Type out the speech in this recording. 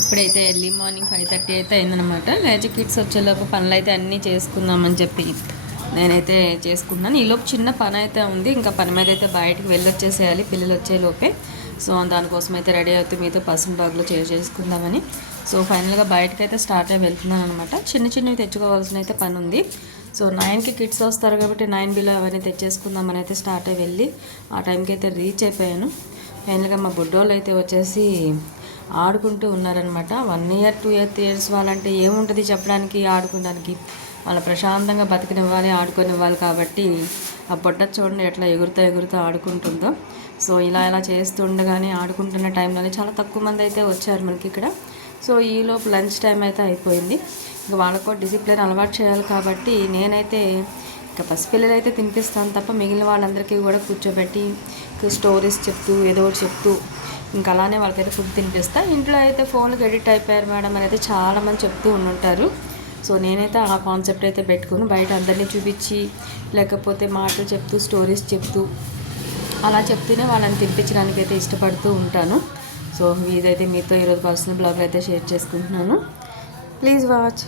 ఇప్పుడైతే early morning 5:30 అయితే అయిందనమాట. లేచి కిడ్స్ వచ్చేలోపు పనులు అయితే అన్నీ చేసుకుందామని చెప్పి నేనైతే చేసుకుంటున్నాను. ఈలోపు చిన్న పని అయితే ఉంది, ఇంకా పని మీద అయితే బయటకు వెళ్ళొచ్చేసేయాలి పిల్లలు వచ్చేలోపే. సో దానికోసం అయితే రెడీ అవుతూ మీతో పర్సనల్ బ్లాగ్లో చేసుకుందామని. సో ఫైనల్గా బయటకైతే స్టార్ట్ అయ్యి వెళ్తున్నాను అనమాట. చిన్నవి తెచ్చుకోవాల్సిన అయితే పని ఉంది. సో 9కి కిడ్స్ వస్తారు కాబట్టి 9 బిలో అవన్నీ తెచ్చేసుకుందామని అయితే స్టార్ట్ అయ్యి వెళ్ళి ఆ టైంకి అయితే రీచ్ అయిపోయాను. ఫైనల్గా మా బుడ్డోళ్ళు అయితే వచ్చేసి ఆడుకుంటూ ఉన్నారనమాట. 1 ఇయర్ 2 ఇయర్ 3 ఇయర్స్ వాళ్ళంటే ఏముంటుంది చెప్పడానికి, ఆడుకోవడానికి. వాళ్ళ ప్రశాంతంగా బతికినివ్వాలి, ఆడుకొనివ్వాలి. కాబట్టి ఆ బొడ్డ చూడండి ఎట్లా ఎగురుతూ ఆడుకుంటుందో. సో ఇలా చేస్తుండగానే ఆడుకుంటున్న టైంలోనే చాలా తక్కువ మంది అయితే వచ్చారు మనకి ఇక్కడ. సో ఈలోపు లంచ్ టైం అయితే అయిపోయింది. ఇంకా వాళ్ళకు డిసిప్లిన్ అలవాటు చేయాలి కాబట్టి నేనైతే ఇంకా పసిపిల్లలు అయితే తినిపిస్తాను తప్ప మిగిలిన వాళ్ళందరికీ కూడా కూర్చోబెట్టి స్టోరీస్ చెప్తూ ఏదో ఒకటి చెప్తూ ఇంకా అలానే వాళ్ళకైతే ఫుడ్ తినిపిస్తా. ఇంట్లో అయితే ఫోన్కి ఎడిట్ అయిపోయారు మేడం అని అయితే చాలామంది చెప్తూ ఉంటుంటారు. సో నేనైతే ఆ కాన్సెప్ట్ అయితే పెట్టుకుని బయట అందరినీ చూపించి లేకపోతే మాటలు చెప్తూ స్టోరీస్ చెప్తూ అలా చెప్తూనే వాళ్ళని తినిపించడానికి అయితే ఇష్టపడుతూ ఉంటాను. సో ఇదైతే మీతో ఈరోజు పర్సనల్ బ్లాగ్ అయితే షేర్ చేసుకుంటున్నాను. Please watch.